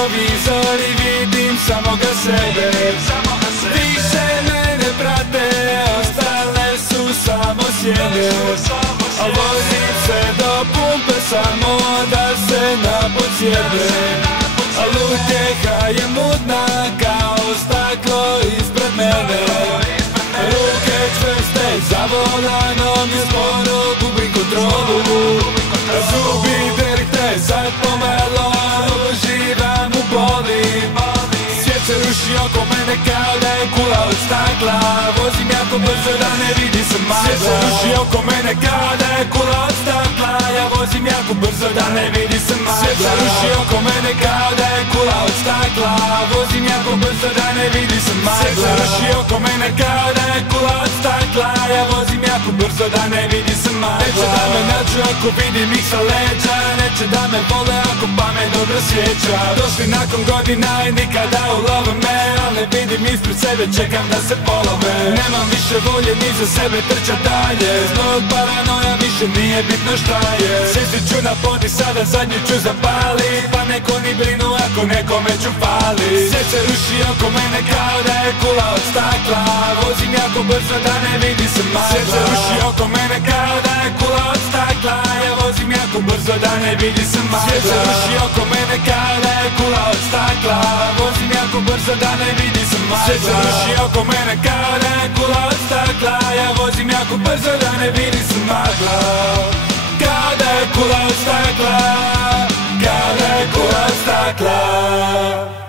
retrovizor i vidim samoga sebe. Više me ne prate, ostale su samo sjene. A vozim se do pumpe samo da se napodsjede. A utjeha je mutna kao staklo ispred mene. Ruke čvrste za volanom i sporo gubim kontrolu. Zubi drhte sad pomalo, uživam u boli. Svijet se ruši oko mene kao da je kula od stakla. Vozim jako brzo da ne vidi se magla. Svijet se ruši oko mene kao da je kula od stakla. Ja vozim jako brzo da ne vidi se magla. Svijet se ruši oko mene kao da je kula od stakla. Vozim jako brzo da ne vidi se magla. Svijet se ruši oko mene kao da je kula od stakla. Ja vozim jako brzo da ne vidi se magla. Neće da me nađu ako vidim ih sa leđa. Neće da me vole ako pamet dobro sjeća. Došli nakon godina i nikada ulove me. Al ne vidim ispred sebe, čekam da se polove. Nemam više volje ni za sebe trčat dalje. Zbog paranoja više nije bitno šta je. Sjezit ću na pod i sada zadnju ću zapalit. Pa neko ni brinu ako nekome ću falit. Sve se ruši oko mene kao da je kula od stakla. Vozim jako brzo da ne vidi se magla. Sve se ruši oko mene kao da je kula od stakla. Ja vozim jako brzo da ne vidi se magla. Sve se ruši oko mene kao da je kula od stakla. Vozim jako brzo da ne vidi se magla. Sve se ruši oko mene kao da je kula od stakla. Ja vozim jako brzo da ne vidi se magla. Kao da je kula od stakla. Kao da je kula od stakla.